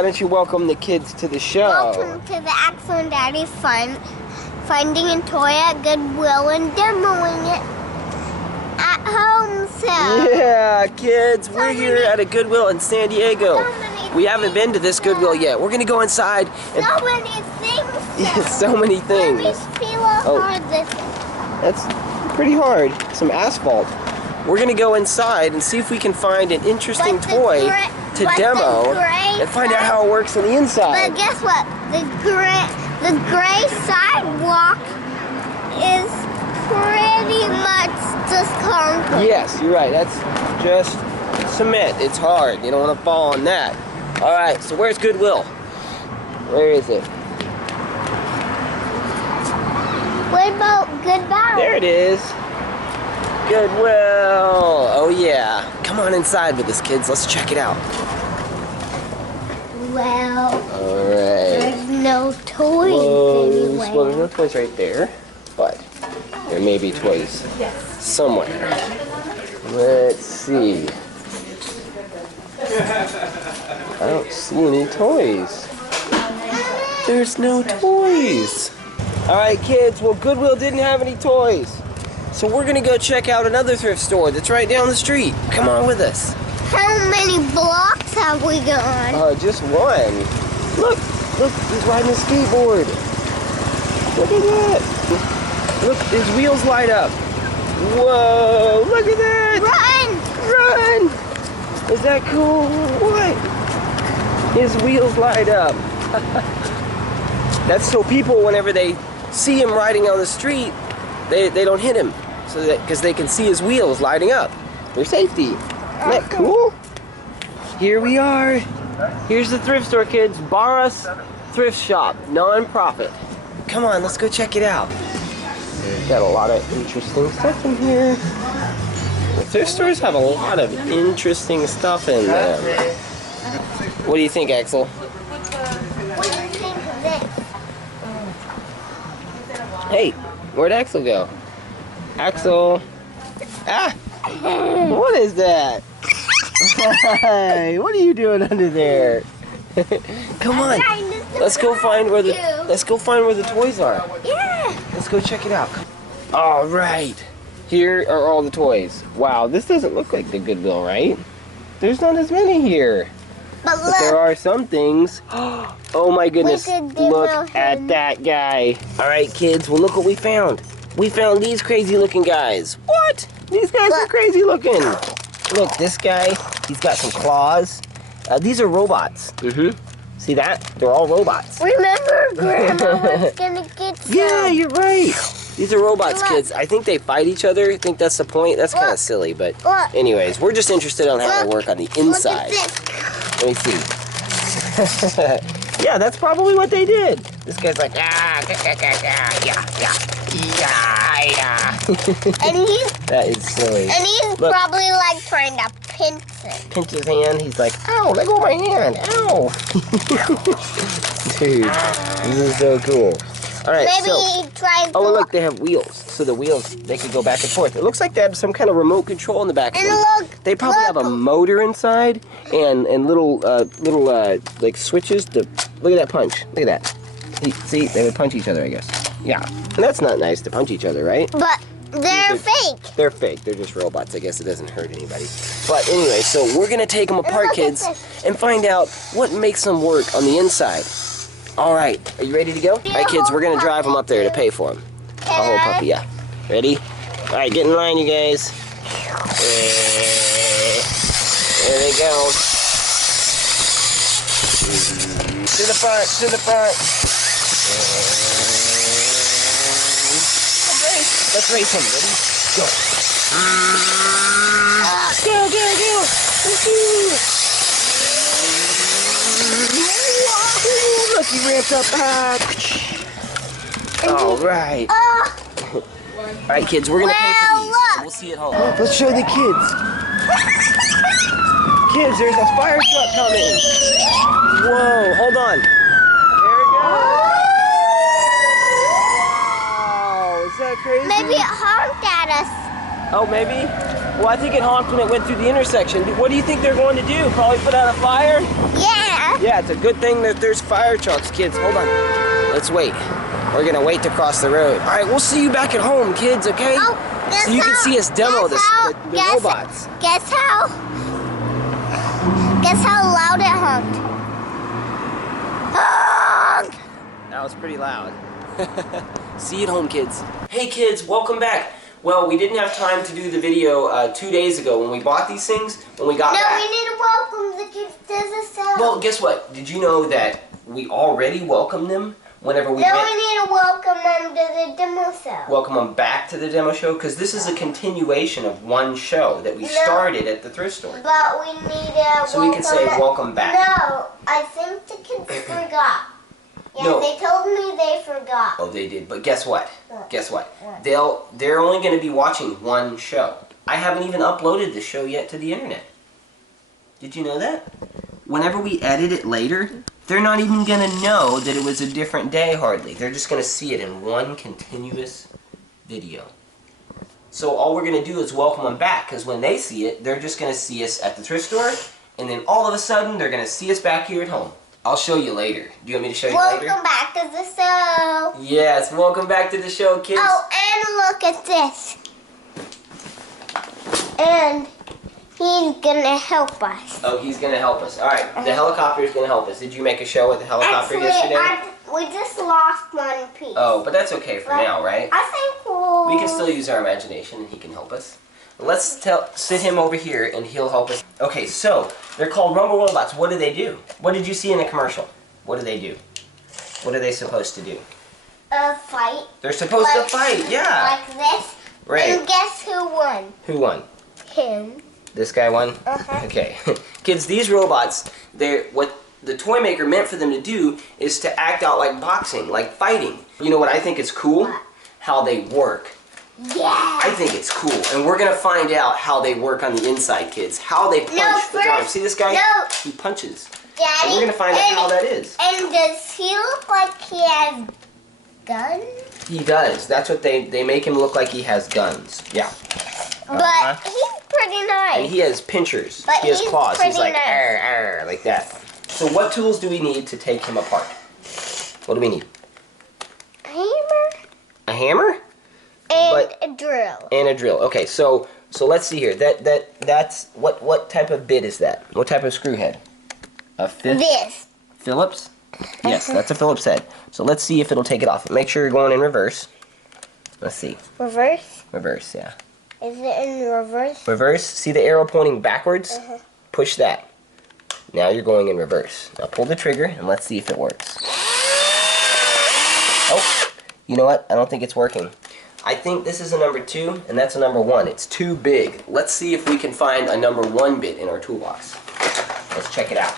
why don't you welcome the kids to the show? Welcome to the Axel and Daddy finding a toy at Goodwill and demoing it at home. So yeah, kids, we're here at a Goodwill in San Diego. We haven't been to this Goodwill yet. We're gonna go inside. And so many things. yeah, so many things. Let me feel how hard this is. That's pretty hard. Some asphalt. We're gonna go inside and see if we can find an interesting toy to demo and find out how it works on the inside. But guess what? The gray sidewalk is pretty much just concrete. Yes, you're right. That's just cement. It's hard. You don't want to fall on that. All right. So where's Goodwill? Where is it? What about Goodbye? There it is. Goodwill. Oh yeah. Come on inside with us, kids. Let's check it out. Well, all right. There's no toys anywhere. Well, there's no toys right there, but there may be toys somewhere. Let's see. I don't see any toys. There's no toys. All right, kids. Well, Goodwill didn't have any toys. So we're gonna go check out another thrift store that's right down the street. Come on with us. How many blocks have we gone? Just one. Look, he's riding a skateboard. Look at that. Look, his wheels light up. Whoa, look at that. Run! Is that cool? What? His wheels light up. That's so people, whenever they see him riding on the street, they don't hit him, so that because they can see his wheels lighting up for safety. Isn't that cool? Here we are. Here's the thrift store, kids. Barras Thrift Shop, non-profit. Come on, let's go check it out. Got a lot of interesting stuff in here. The thrift stores have a lot of interesting stuff in them. What do you think, Axel? What do you think of this? Hey, where'd Axel go? Axel. Ah! What is that? Hey, what are you doing under there? Come on. Let's go find where the toys are. Yeah. Let's go check it out. All right. Here are all the toys. Wow, this doesn't look like the Goodwill, right? There's not as many here. But But there are some things. Oh my goodness. Look at that guy. All right, kids. Well, look what we found. We found these crazy looking guys. What? These guys are crazy looking. Look, this guy, he's got some claws. These are robots. See that? They're all robots. Remember, Grandma was gonna get some. Yeah, you're right. These are robots, kids. I think they fight each other. I think that's the point. That's kind of silly, but anyways, we're just interested on how they work on the inside. Let me see. Yeah, that's probably what they did. This guy's like, yeah. And he's that is silly. And he's probably like trying to pinch it. Pinch his hand. He's like, ow, let go of my hand. Ow. Dude, this is so cool. All right, Maybe he tries oh, look, they have wheels. So the wheels, they can go back and forth. It looks like they have some kind of remote control in the back of them. They probably have a motor inside and little like switches to, look at that punch. Look at that. See, they would punch each other, I guess. Yeah, and that's not nice to punch each other, right? But they're fake. They're fake. They're just robots. I guess it doesn't hurt anybody. But anyway, so we're going to take them apart, kids, and find out what makes them work on the inside. All right, are you ready to go? All right, kids, we're going to drive them up there to pay for them. A whole puppy, yeah. Ready? All right, get in line, you guys. There they go. To the front, to the front. Let's race him. Ready? Go. Go. Look, he ramped up. All right. All right, kids, we're going to pay for these. So we'll see you at home. Let's show the kids. Kids, there's a fire truck coming. Whoa, hold on. There it goes. Wow, is that crazy? Maybe it honked at us. Oh, maybe? Well, I think it honked when it went through the intersection. What do you think they're going to do? Probably put out a fire? Yeah. Yeah, it's a good thing that there's fire trucks, kids. Hold on. Let's wait. We're gonna wait to cross the road. All right, we'll see you back at home, kids, okay? Oh, so you can see us demo the robots. Guess how loud it honked. Honk! That was pretty loud. See you at home, kids. Hey, kids, welcome back. Well, we didn't have time to do the video 2 days ago when we bought these things. When we got back. No, we need to welcome the kids to the cell. Well, guess what? Did you know that we already welcomed them whenever we went? No, we need to welcome them to the demo cell. Welcome them back to the demo show? Because this is a continuation of one show that we started at the thrift store. But we need to So we can say welcome back. No, I think the kids forgot. Yeah, No. they told me they forgot. Oh, they did. But guess what? What? Guess what? What? They're only going to be watching one show. I haven't even uploaded the show yet to the internet. Did you know that? Whenever we edit it later, they're not even going to know that it was a different day hardly. They're just going to see it in one continuous video. So all we're going to do is welcome them back, because when they see it, they're just going to see us at the thrift store, and then all of a sudden, they're going to see us back here at home. I'll show you later. Do you want me to show you later? Welcome back to the show. Yes, welcome back to the show, kids. Oh, and look at this. And he's gonna help us. Oh, he's going to help us. All right, the helicopter is going to help us. Did you make a show with the helicopter yesterday? We just lost one piece. Oh, but that's okay for now, right? I think We can still use our imagination and he can help us. Let's sit him over here and he'll help us. Okay, so they're called Rumble Robots. What do they do? What did you see in the commercial? What do they do? What are they supposed to do? Fight. They're supposed to fight, yeah. Like this. Right. And guess who won? Who won? Him. This guy won? Uh-huh. Okay. Kids, these robots, what the toy maker meant for them to do is to act out like boxing, like fighting. You know what I think is cool? What? How they work. Yeah. I think it's cool, and we're gonna find out how they work on the inside, kids. How they punch the drum. See this guy? No. He punches. Daddy. And we're gonna find out how that is. And does he look like he has guns? He does. That's what they make him look like. He has guns. Yeah. But he's pretty nice. And he has pinchers. But he has he's claws. He's pretty like nice. arr, arr, like that. So what tools do we need to take him apart? What do we need? Hammer A hammer? and a drill. And a drill. Okay, so let's see here. That's what type of bit is that? What type of screw head? A This. Phillips? Yes, that's a Phillips head. So let's see if it'll take it off. Make sure you're going in reverse. Let's see. Reverse? Reverse, yeah. Is it in reverse? Reverse. See the arrow pointing backwards? Push that. Now you're going in reverse. Now pull the trigger and let's see if it works. Oh, you know what? I don't think it's working. I think this is a number 2 and that's a number 1. It's too big. Let's see if we can find a number 1 bit in our toolbox. Let's check it out.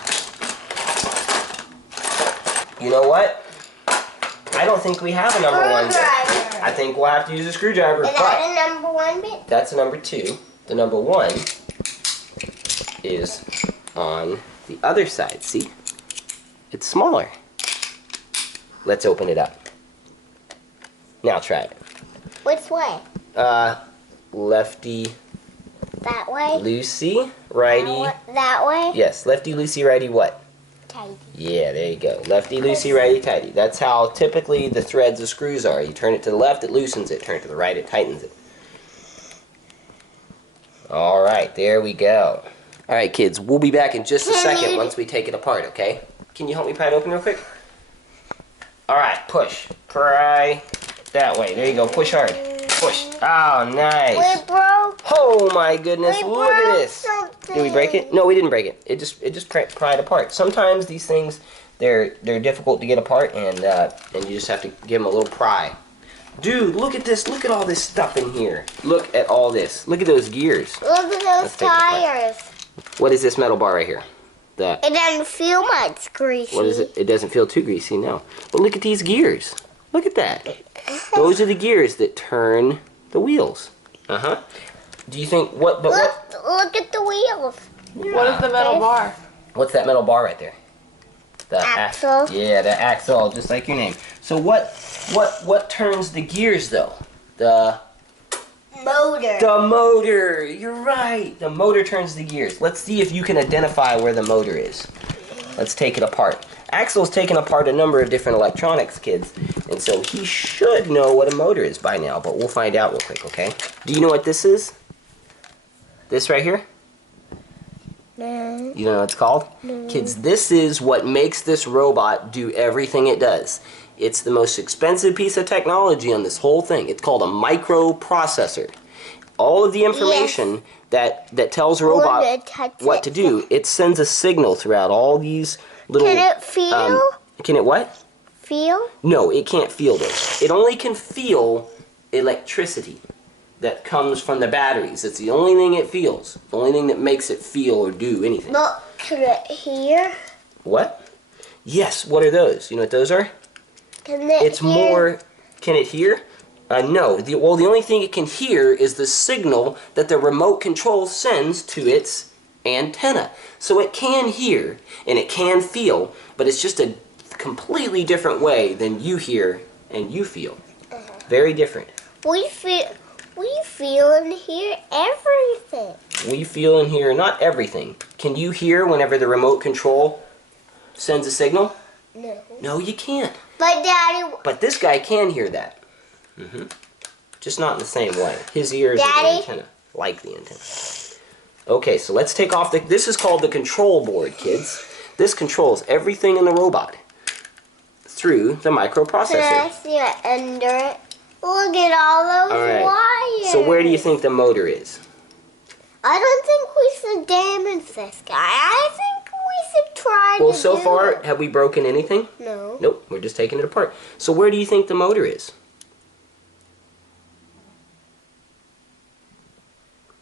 You know what? I don't think we have a number 1 bit. I think we'll have to use a screwdriver. Is that a number 1 bit? That's a number 2. The number 1 is on the other side. See? It's smaller. Let's open it up. Now try it. Which way? Lefty, That way? loosey, righty. That way? Yes, lefty, loosey, righty, what? Tighty. Yeah, there you go. Lefty, loosey, righty, tighty. That's how typically the threads of screws are. You turn it to the left, it loosens it. Turn it to the right, it tightens it. Alright, there we go. Alright, kids, we'll be back in just a second once we take it apart, okay? Can you help me pry it open real quick? Alright, push. Pry that way. There you go. Push hard. Push. Oh, nice. We broke. Oh my goodness, We look at broke this. something. Did we break it? No, we didn't break it. It just pried apart. Sometimes these things, they're difficult to get apart, and you just have to give them a little pry. Dude, look at this. Look at all this stuff in here. Look at all this. Look at those gears. Look at those Let's take it apart. tires. What is this metal bar right here? It doesn't feel much greasy. What is it? It doesn't feel too greasy, no. But look at these gears. Look at that. Those are the gears that turn the wheels. Uh-huh. Do you think, look Look at the wheels. What is the metal bar? what's that metal bar right there? The Axle. Yeah, the axle, just like your name. So what turns the gears though? The Motor. motor. You're right. The motor turns the gears. Let's see if you can identify where the motor is. Let's take it apart. Axel's taken apart a number of different electronics, kids, and so he should know what a motor is by now, but we'll find out real quick, okay? Do you know what this is? This right here? No. You know what it's called? No. Kids, this is what makes this robot do everything it does. It's the most expensive piece of technology on this whole thing. It's called a microprocessor. All of the information that tells a robot what to do, it sends a signal throughout all these little... Can it feel? Can it what? Feel? No, it can't feel those. It only can feel electricity that comes from the batteries. It's the only thing it feels. The only thing that makes it feel or do anything. But can it hear? What? Yes, what are those? You know what those are? Can it It's hear? more... Can it hear? No. The only thing it can hear is the signal that the remote control sends to its antenna. So it can hear and it can feel, but it's just a completely different way than you hear and you feel. Very different. We feel and hear everything. We feel and hear not everything. Can you hear whenever the remote control sends a signal? No. No, you can't. But Daddy. But this guy can hear that. Just not in the same way. His ears are the antenna, like the antenna. Okay, so let's take off this is called the control board, kids. This controls everything in the robot through the microprocessor. Can I see it under it? Look at all those wires. So where do you think the motor is? I don't think we should damage this guy. I think we should try to Well, so do far, it. have we broken anything? No. Nope, we're just taking it apart. So where do you think the motor is?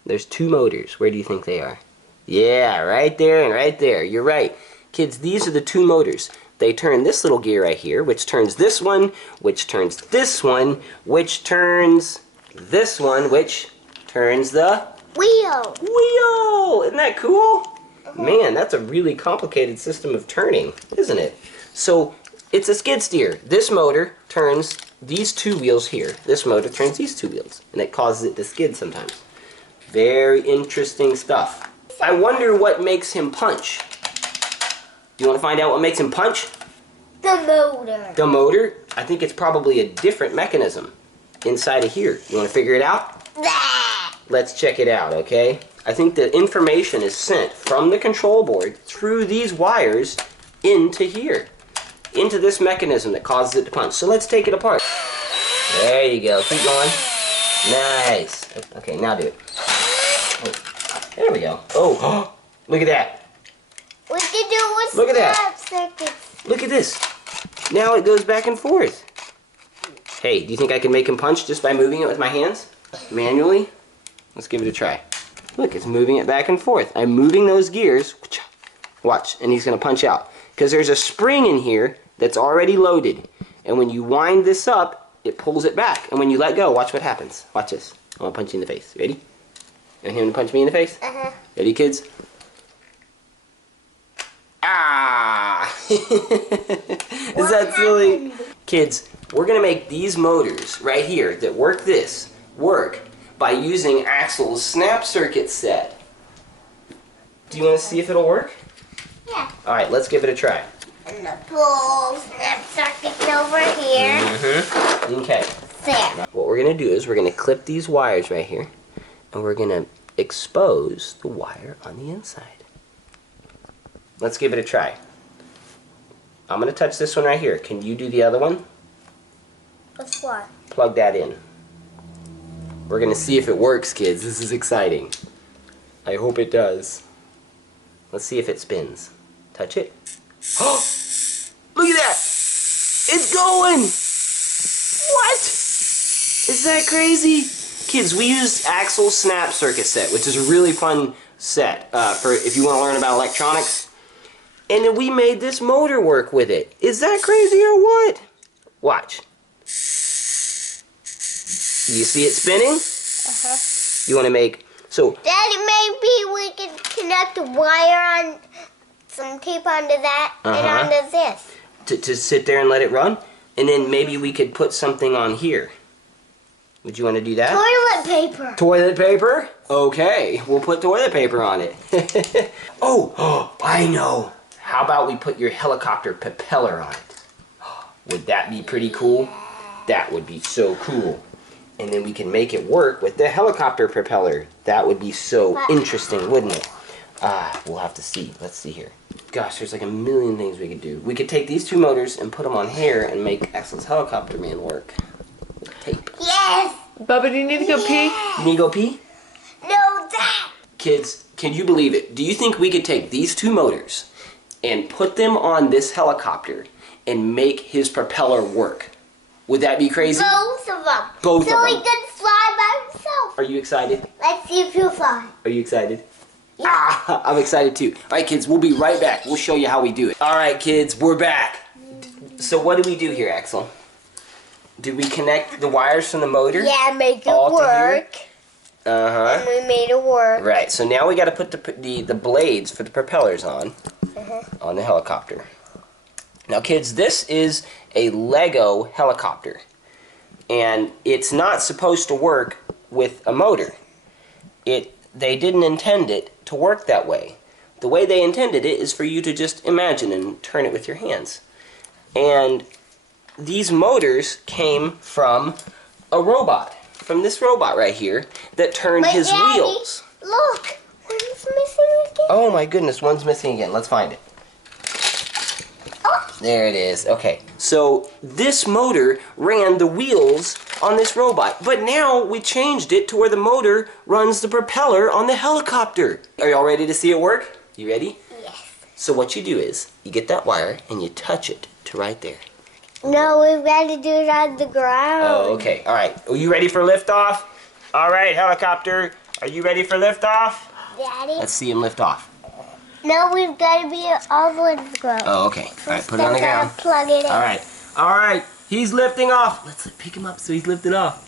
There's two motors. Where do you think they are? Yeah, right there and right there. You're right. Kids, these are the two motors. They turn this little gear right here, which turns this one, which turns this one, which turns this one, which turns the Wheel. wheel. Isn't that cool? Man, that's a really complicated system of turning, isn't it? So, it's a skid steer. This motor turns these two wheels here. This motor turns these two wheels, and it causes it to skid sometimes. Very interesting stuff. I wonder what makes him punch. Do you want to find out what makes him punch? The motor. The motor? I think it's probably a different mechanism inside of here. You want to figure it out? Let's check it out, okay? I think the information is sent from the control board through these wires into here. Into this mechanism that causes it to punch. So let's take it apart. There you go. Keep going. Nice. Okay, now do it. Oh, there we go. Oh, look at that. We can do with Look at that. circuits. Look at this. Now it goes back and forth. Hey, do you think I can make him punch just by moving it with my hands? Manually? Let's give it a try. Look, it's moving it back and forth. I'm moving those gears. Watch, and he's going to punch out. Because there's a spring in here that's already loaded. And when you wind this up, it pulls it back. And when you let go, watch what happens. Watch this. I'm going to punch you in the face. Ready? You want him to punch me in the face? Ready, kids? Ah! Is that silly? Kids, we're going to make these motors right here that work by using Axel's snap circuit set. Do you want to see if it'll work? Yeah. Alright, let's give it a try. And the pull snap circuits over here. Okay. There. What we're going to do is we're going to clip these wires right here, and we're going to expose the wire on the inside. Let's give it a try. I'm going to touch this one right here. Can you do the other one? What's what? Plug that in. We're going to see if it works, kids. This is exciting. I hope it does. Let's see if it spins. Touch it. Oh! Look at that! It's going! What? Is that crazy? Kids, we used Axel's snap circuit set, which is a really fun set for if you want to learn about electronics. And then we made this motor work with it. Is that crazy or what? Watch. You see it spinning? You want to make... So, Daddy, maybe we can connect a wire on some tape onto that and onto this. To sit there and let it run? And then maybe we could put something on here. Would you want to do that? Toilet paper. Toilet paper? Okay, we'll put toilet paper on it. Oh, I know How about we put your helicopter propeller on it? Would that be pretty cool? That would be so cool. And then we can make it work with the helicopter propeller. That would be so interesting, wouldn't it? We'll have to see. Let's see here. Gosh, there's like a million things we could do. We could take these two motors and put them on here and make Axel's helicopter man work. With tape. Yes! Bubba, do you need to go pee? You need to go pee? No, Dad! Kids, can you believe it? Do you think we could take these two motors and put them on this helicopter and make his propeller work? Would that be crazy? Both of them. Both of them. So he can fly by himself. Are you excited? Let's see if he'll fly. Are you excited? Yeah. I'm excited too. All right, kids, we'll be right back. We'll show you how we do it. All right, kids, we're back. So what do we do here, Axel? Do we connect the wires from the motor? Yeah, make it all work. Uh-huh. And we made it work. Right, so now we got to put the blades for the propellers on the helicopter. Now, kids, this is a Lego helicopter, and it's not supposed to work with a motor. They didn't intend it to work that way. The way they intended it is for you to just imagine and turn it with your hands. And these motors came from a robot, from this robot right here, that turned his Daddy, wheels. Look, one's missing again. Oh my goodness, one's missing again. Let's find it. Oh. There it is. Okay, so this motor ran the wheels on this robot, but now we changed it to where the motor runs the propeller on the helicopter. Are y'all ready to see it work? You ready? Yes. So what you do is, you get that wire and you touch it to right there. No, we've got to do it on the ground. Oh, okay. All right. Are you ready for liftoff? All right, helicopter. Are you ready for liftoff? Daddy? Let's see him lift off. No, we've got to be all the way to the ground. Oh, okay. All right, put it on the ground. Plug it in. All right. All right. He's lifting off. Let's pick him up so he's lifting off.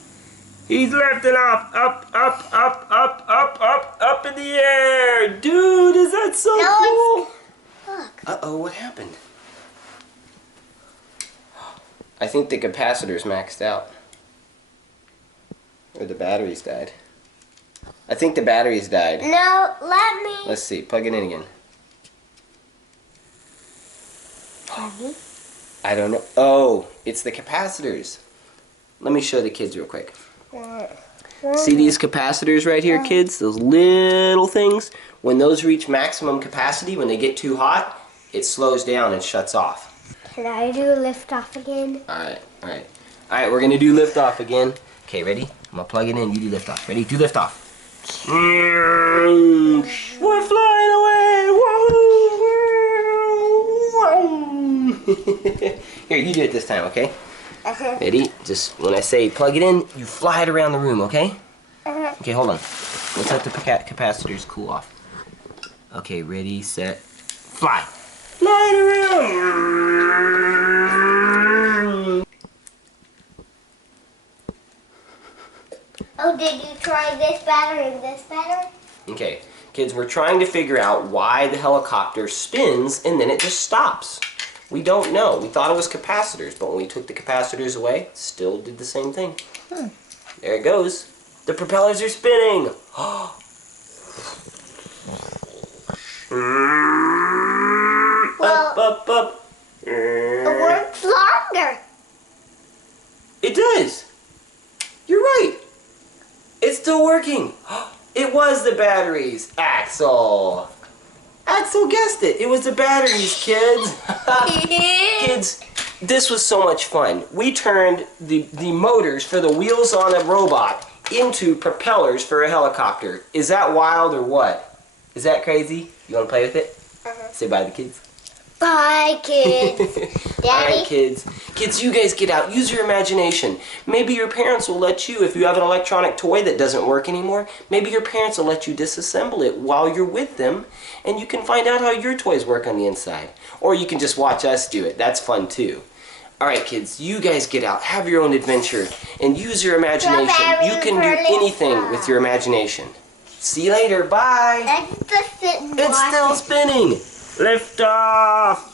He's lifting off. Up, up, up, up, up, up, up in the air. Dude, is that so cool? Look. Uh-oh, what happened? I think the capacitor's maxed out. Or the batteries died. I think the batteries died. No, let me. Let's see. Plug it in again. Daddy? I don't know. Oh, it's the capacitors. Let me show the kids real quick. See these capacitors right here, kids? Those little things? When those reach maximum capacity, when they get too hot, it slows down and shuts off. Can I do lift off again? Alright, alright. Alright, we're gonna do liftoff again. Okay, ready? I'm gonna plug it in, you do liftoff. Ready? Do liftoff. We're flying away! Here, you do it this time, okay? Ready? Just when I say plug it in, you fly it around the room, okay? Okay, hold on. Let's let the capacitors cool off. Okay, ready, set, fly. Fly it around! Oh, did you try this battery and this battery? Okay, kids, we're trying to figure out why the helicopter spins and then it just stops. We don't know. We thought it was capacitors, but when we took the capacitors away, it still did the same thing. There it goes. The propellers are spinning. Well, up, up. it works longer. It does. You're right. It's still working. It was the batteries, Axel. Axel guessed it. It was the batteries, kids. Kids, this was so much fun. We turned the motors for the wheels on a robot into propellers for a helicopter. Is that wild or what? Is that crazy? You want to play with it? Say bye to the kids. Bye, kids. Daddy? Alright, kids. Kids, you guys get out. Use your imagination. Maybe your parents will let you, if you have an electronic toy that doesn't work anymore, maybe your parents will let you disassemble it while you're with them, and you can find out how your toys work on the inside. Or you can just watch us do it. That's fun, too. Alright, kids, you guys get out. Have your own adventure, and use your imagination. You can do anything with your imagination. See you later. Bye. Let's just sit and It's watch still it. spinning. Lift off.